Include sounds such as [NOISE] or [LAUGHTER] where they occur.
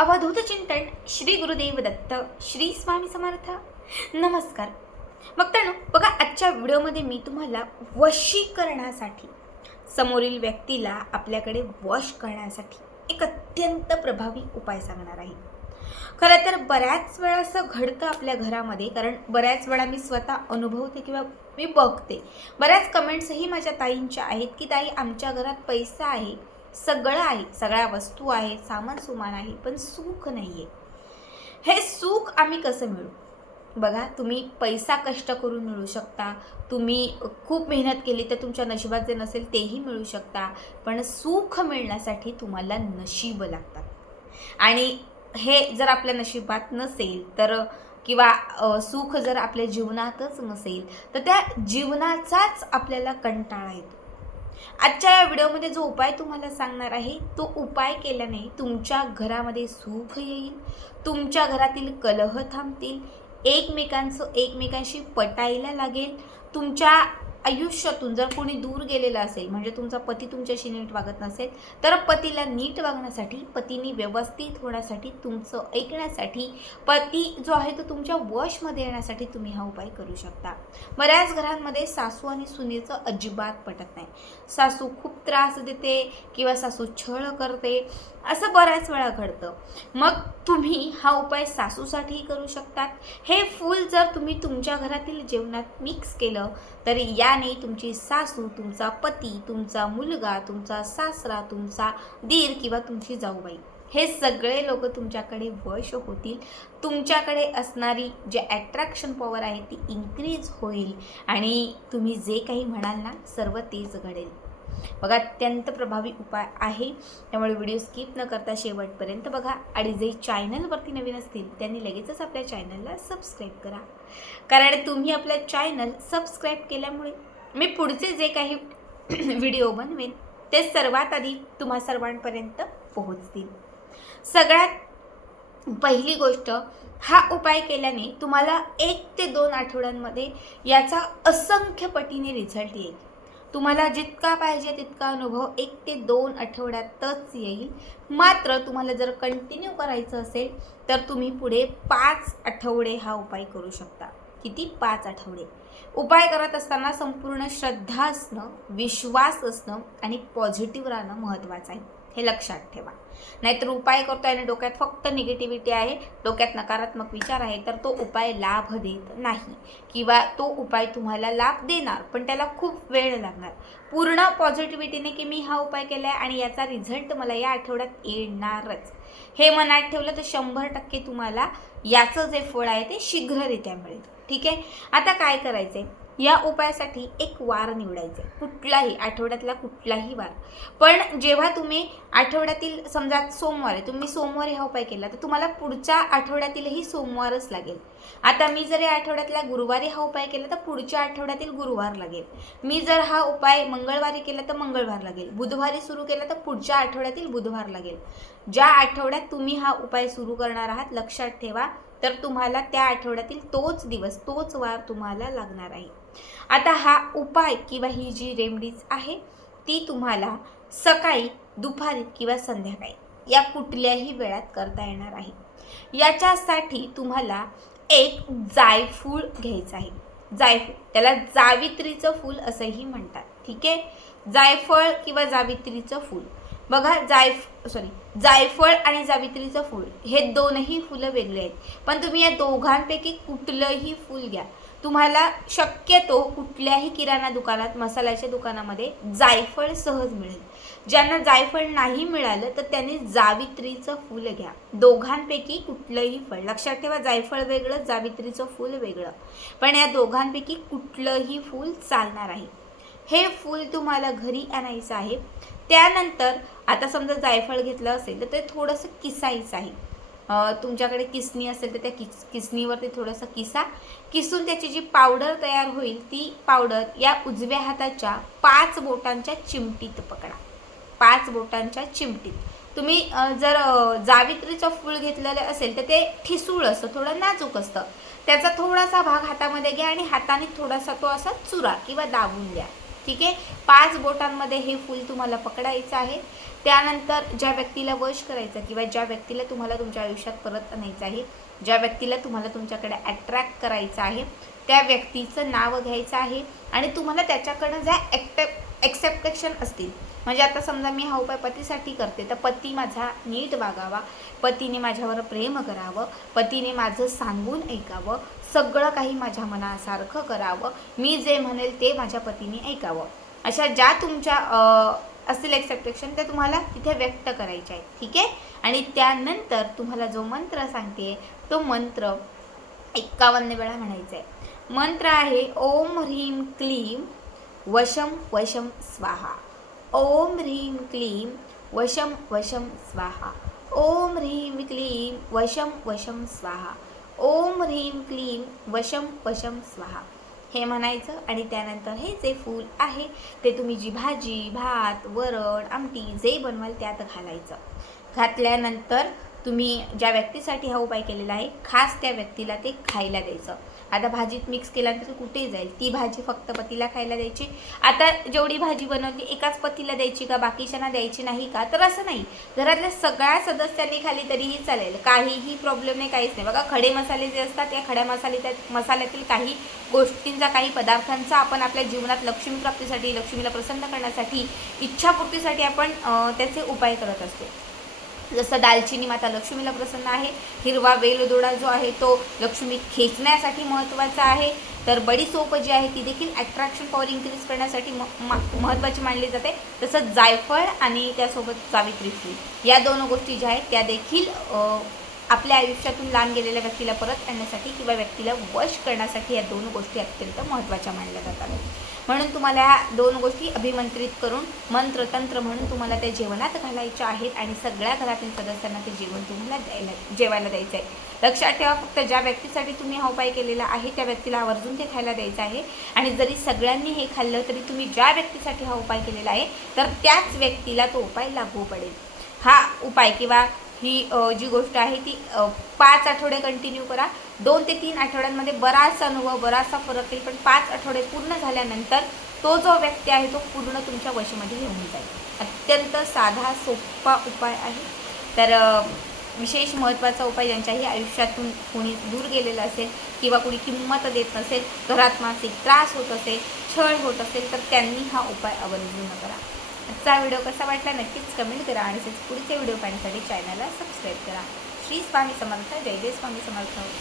अवधूत चिंतन श्री गुरुदेव दत्त श्री स्वामी समर्थ. नमस्कार. बघताना बघा आजच्या व्हिडिओमध्ये मी तुम्हाला वशीकरणासाठी समोरील व्यक्तीला आपल्याकडे वश करण्यासाठी एक अत्यंत प्रभावी उपाय सांगणार आहे. खरं तर बऱ्याच वेळा असं घडतं आपल्या घरामध्ये कारण बऱ्याच वेळा मी स्वतः अनुभवते किंवा मी बघते. बऱ्याच कमेंट्सही माझ्या ताईंच्या आहेत की ताई आमच्या घरात पैसा आहे सगळं आहे सगळ्या वस्तू आहेत सामान सुमान आहे पण सुख नाही आहे हे सुख आम्ही कसं मिळू? बघा तुम्ही पैसा कष्ट करून मिळू शकता. तुम्ही खूप मेहनत केली तर तुमच्या नशिबात जे नसेल तेही मिळू शकता. पण सुख मिळण्यासाठी तुम्हाला नशीब लागतात. आणि हे जर आपल्या नशिबात नसेल तर किंवा सुख जर आपल्या जीवनातच नसेल तर त्या जीवनाचाच आपल्याला कंटाळा येतो. आजच्या या व्हिडिओमध्ये जो उपाय तुम्हाला सांगणार आहे तो उपाय केल्याने तुमच्या घरामध्ये सुख येईल तुमच्या घरातील कलह थांबतील एकमेकांचं एकमेकांशी पटायला लागेल तुमच्या आयुष्यातून जर कोणी दूर गेलेलं असेल म्हणजे तुमचा पती तुमच्याशी नीट वागत नसेल तर पतीला नीट वागण्यासाठी पतीने व्यवस्थित होण्यासाठी तुमचं ऐकण्यासाठी पती जो आहे तो तुमच्या वशमध्ये येण्यासाठी तुम्ही हा उपाय करू शकता. बऱ्याच घरांमध्ये सासू आणि सुनेचं अजिबात पटत नाही. सासू खूप त्रास देते किंवा सासू छळ करते असं बऱ्याच वेळा घडतं. मग तुम्ही हा उपाय सासूसाठीही करू शकतात. हे फूल जर तुम्ही तुमच्या घरातील जेवणात मिक्स केलं तर याने तुमची सासू तुमचा पती तुमचा मुलगा तुमचा सासरा तुमचा दीर किंवा तुमची जाऊबाई. हे सगळे लोक तुमच्याकडे वश होतील. तुमच्याकडे असणारी जे ॲट्रॅक्शन पॉवर आहे ती इन्क्रीज होईल. आणि तुम्ही जे काही म्हणाल ना सर्व तेच घडेल. बघा अत्यंत प्रभावी उपाय आहे. त्यामुळे व्हिडिओ स्किप न करता शेवटपर्यंत बघा. आणि जे चॅनलवरती नवीन असतील त्यांनी लगेचच आपल्या चॅनलला सबस्क्राईब करा. कारण तुम्ही आपलं चॅनल सबस्क्राईब केल्यामुळे मी पुढचे जे काही [CLEARS THROAT] व्हिडिओ बनवेन ते सर्वात आधी तुम्हा सर्वांपर्यंत पोहोचतील. सगळ्यात पहिली गोष्ट हा उपाय केल्याने तुम्हाला एक ते दोन आठवड्यांमध्ये याचा असंख्य पटीने रिझल्ट येईल. तुम्हाला जितका पाहिजे तितका अनुभव एक ते दोन आठवड्यातच येईल. मात्र तुम्हाला जर कंटिन्यू करायचं असेल तर तुम्ही पुढे पाच आठवडे हा उपाय करू शकता. किती? पाच आठवडे. उपाय करत असताना संपूर्ण श्रद्धा असणं विश्वास असणं आणि पॉझिटिव्ह राहणं महत्त्वाचं आहे. हे लक्षात ठेवा. नाहीतर उपाय करतो आणि डोक्यात फक्त निगेटिव्हिटी आहे डोक्यात नकारात्मक विचार आहे तर तो उपाय लाभ देत नाही. किंवा तो उपाय तुम्हाला लाभ देणार पण त्याला खूप वेळ लागणार. पूर्ण पॉझिटिव्हिटीने की मी हा उपाय केला आहे आणि याचा रिझल्ट मला या आठवड्यात येणारच. हे मनात ठेवलं तर शंभर टक्के तुम्हाला याचं जे फळ आहे ते शीघ्ररित्या मिळेल. ठीक आहे? आता काय करायचं आहे या उपायासाठी एक वार निवडायचे. कुठलाही आठवड्यातला कुठलाही वार. पण जेव्हा तुम्ही आठवड्यातील समजा सोमवार आहे तुम्ही सोमवारी हा उपाय केला तर तुम्हाला पुढच्या आठवड्यातीलही सोमवारच लागेल. आता मी जर या आठवड्यातला गुरुवारी हा उपाय केला तर पुढच्या आठवड्यातील गुरुवार लागेल. मी जर हा उपाय मंगळवारी केला तर मंगळवार लागेल. बुधवारी सुरू केला तर पुढच्या आठवड्यातील बुधवार लागेल. ज्या आठवड्यात तुम्ही हा उपाय सुरू करणार आहात लक्षात ठेवा तर तुम्हाला त्या आठवड्यातील तोच दिवस तोच वार तुम्हाला लागणार आहे. आता हा उपाय किंवा ही जी रेमडीज आहे ती तुम्हाला सकाळी दुपारी किंवा संध्याकाळी या कुठल्याही वेळात करता येणार आहे. याच्यासाठी तुम्हाला एक जायफूळ घ्यायचं आहे. जायफूळ त्याला जावित्रीचं फूल असंही म्हणतात. ठीक आहे? जायफळ किंवा जावित्रीचं फूल. बघा जायफ सॉरी जायफळ आणि जावित्रीचं फूल हे दोनही फुलं वेगळे आहेत. पण तुम्ही या दोघांपैकी कुठलंही फूल घ्या. तुम्हाला शक्यतो कुठल्याही किराणा दुकानात मसाल्याच्या दुकानामध्ये जायफळ सहज मिळेल. ज्यांना जायफळ नाही मिळालं तर त्यांनी जावित्रीचं फूल घ्या. दोघांपैकी कुठलंही फळ. लक्षात ठेवा जायफळ वेगळं जावित्रीचं फूल वेगळं. पण या दोघांपैकी कुठलंही फूल चालणार आहे. हे फूल तुम्हाला घरी आणायचं आहे. त्यानंतर आता समजा जायफळ घेतलं असेल तर ते थोडंसं किसायचं आहे. तुमच्याकडे किसणी असेल तर त्या किस किसणीवरती थोडंसं किसा. किसून त्याची जी पावडर तयार होईल ती पावडर या उजव्या हाताच्या पाच बोटांच्या चिमटीत पकडा. पाच बोटांच्या चिमटीत. तुम्ही जर जावित्रीचं फूल घेतलेलं असेल तर ते ठिसूळ असतं थोडं नाजूक असतं. त्याचा थोडासा भाग हातामध्ये घ्या आणि हाताने थोडासा तो असा चुरा किंवा दाबून द्या. ठीक आहे? पाच बोटांमध्ये हे फूल तुम्हाला पकडायचं आहे. त्यानंतर ज्या व्यक्तीला वश करायचं किंवा ज्या व्यक्तीला तुम्हाला तुमच्या आयुष्यात परत आणायचं आहे ज्या व्यक्तीला तुम्हाला तुमच्याकडे अट्रॅक्ट करायचं आहे त्या व्यक्तीचं नाव घ्यायचं आहे आणि तुम्हाला त्याच्याकडनं ज्या ॲक्टेप एक्सेप्टेशन असतील म्हणजे आता समजा मी हा उपाय पतीसाठी करते तर पती माझा नीट वागावा पतीने माझ्यावर प्रेम करावं पतीने माझं सांगून ऐकावं सगळं काही माझ्या मनासारखं करावं. मी जे म्हणेल ते माझ्या पतीने ऐकावं. अशा ज्या तुमच्या असतील एक्सेप्टेशन त्या तुम्हाला तिथे व्यक्त करायच्या आहेत. ठीक आहे? आणि त्यानंतर तुम्हाला जो मंत्र सांगते तो मंत्र एक्कावन्न वेळा म्हणायचा आहे. मंत्र आहे ओम ह्रीम क्लीम वशम वशम स्वाहा. ओम ह्रीम क्लीम वशम वशम स्वाहा. ओम ह्रीम क्लीम वशम वशम स्वाहा. ओम ह्रीम क्लीम वशम पशम स्वाहा. हे म्हणायचं आणि त्यानंतर हे जे फूल आहे ते तुम्ही जी भाजी भात वरण आमटी जे बनवाल त्यात घालायचं. घातल्यानंतर तुम्ही ज्या व्यक्तीसाठी हा उपाय केलेला आहे खास त्या व्यक्तीला ते खायला द्यायचं. आता भाजीत मिक्स केल्यानंतर कुठे जाईल. ती भाजी फक्त पतीला खायला द्यायची. आता जेवढी भाजी बनवली एकाच पतीला द्यायची का बाकीच्यांना द्यायची नाही का? तर असं नाही. घरातल्या सगळ्या सदस्यांनी खाली तरीही चालेल. काहीही प्रॉब्लेम नाही काहीच नाही. बघा खडे मसाले जे असतात या खड्या मसाले त्या मसाल्यातील काही गोष्टींचा काही पदार्थांचा आपण आपल्या जीवनात लक्ष्मी प्राप्तीसाठी लक्ष्मीला प्रसन्न करण्यासाठी इच्छापूर्तीसाठी आपण त्याचे उपाय करत असतो. जसं दालचिनी माता लक्ष्मीला प्रसन्न आहे. हिरवा वेलदोडा जो आहे तो लक्ष्मी खेचण्यासाठी महत्त्वाचा आहे. तर बडीसोप जी आहे ती देखील अट्रॅक्शन पॉवर इन्क्रीज करण्यासाठी म मा- महत्त्वाची मानली जाते. तसंच जायफळ आणि त्यासोबत सावित्री फूल. या दोन गोष्टी ज्या आहेत त्या देखील आपल्या आयुष्यातून लांब गेलेल्या व्यक्तीला परत आणण्यासाठी किंवा व्यक्तीला वश करण्यासाठी या दोन गोष्टी अत्यंत महत्त्वाच्या मानल्या जातात. म्हणून तुम्हाला ह्या दोन गोष्टी अभिमंत्रित करून मंत्र तंत्र म्हणून तुम्हाला त्या जेवणात घालायच्या आहेत आणि सगळ्या घरातील सदस्यांना ते जेवण तुम्हाला द्यायला जेवायला द्यायचं आहे. लक्षात ठेवा फक्त ज्या व्यक्तीसाठी तुम्ही हा उपाय केलेला आहे त्या व्यक्तीला आवर्जून ते खायला द्यायचं आहे. आणि जरी सगळ्यांनी हे खाल्लं तरी तुम्ही ज्या व्यक्तीसाठी हा उपाय केलेला आहे तर त्याच व्यक्तीला तो उपाय लागू पडेल. हा उपाय किंवा ही जी गोष्ट आहे ती पाच आठवडे कंटिन्यू करा. दोन ते तीन आठवड्यांमध्ये बराचसा अनुभव बराचसा फरक येईल पण पाच आठवडे पूर्ण झाल्यानंतर तो जो व्यक्ती आहे तो पूर्ण तुमच्या वशीमध्ये येऊन जाईल. अत्यंत साधा सोपा उपाय आहे. तर विशेष महत्त्वाचा उपाय ज्यांच्याही आयुष्यातून कोणी दूर गेलेलं असेल किंवा कोणी किंमत देत नसेल घरात मानसिक त्रास होत असेल छळ होत असेल तर त्यांनी हा उपाय अवलंबून करा. आजचा व्हिडिओ कसा वाटला नक्कीच कमेंट करा आणि पुढचे व्हिडिओ पाहण्यासाठी चॅनलला सबस्क्राईब करा. श्री स्वामी समर्थ जय जय स्वामी समर्थ.